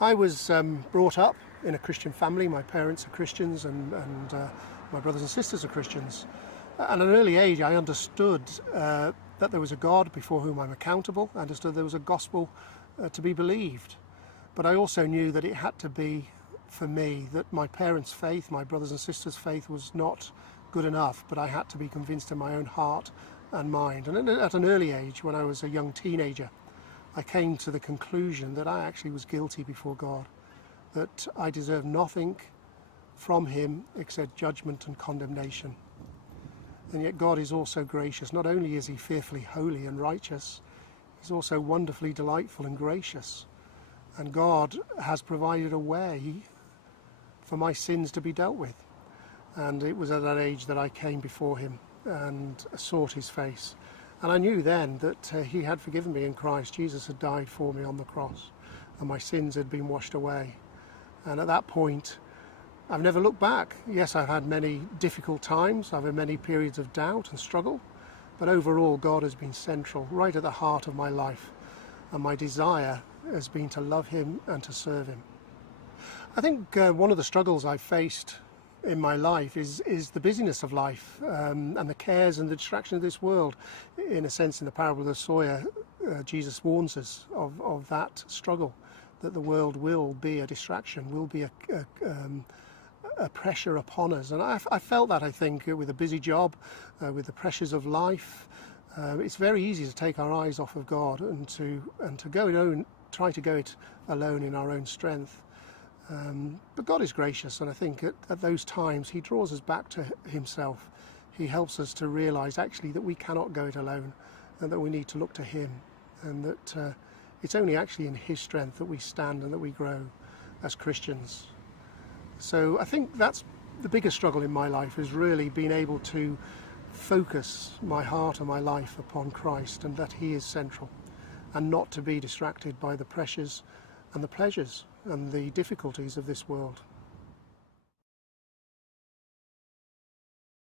I was brought up in a Christian family. My parents are Christians and my brothers and sisters are Christians. At an early age I understood that there was a God before whom I'm accountable. I understood there was a gospel to be believed. But I also knew that it had to be for me, that my parents' faith, my brothers and sisters' faith was not good enough, but I had to be convinced in my own heart and mind. And at an early age, when I was a young teenager, I came to the conclusion that I actually was guilty before God, that I deserved nothing from him except judgment and condemnation. And yet God is also gracious. Not only is he fearfully holy and righteous, he's also wonderfully delightful and gracious. And God has provided a way for my sins to be dealt with. And it was at that age that I came before him and sought his face. And I knew then that he had forgiven me in Christ. Jesus had died for me on the cross and my sins had been washed away. And at that point, I've never looked back. Yes, I've had many difficult times. I've had many periods of doubt and struggle. But overall, God has been central, right at the heart of my life. And my desire has been to love him and to serve him. I think one of the struggles I've faced in my life is the busyness of life and the cares and the distraction of this world. In a sense, in the parable of the sower, Jesus warns us of that struggle, that the world will be a distraction, will be a pressure upon us. And I felt that, I think, with a busy job, with the pressures of life. It's very easy to take our eyes off of God and to go alone, try to go it alone in our own strength. But God is gracious, and I think at those times he draws us back to himself. He helps us to realise actually that we cannot go it alone, and that we need to look to him, and that it's only actually in his strength that we stand and that we grow as Christians. So I think that's the biggest struggle in my life, is really being able to focus my heart and my life upon Christ, and that he is central, and not to be distracted by the pressures and the pleasures and the difficulties of this world.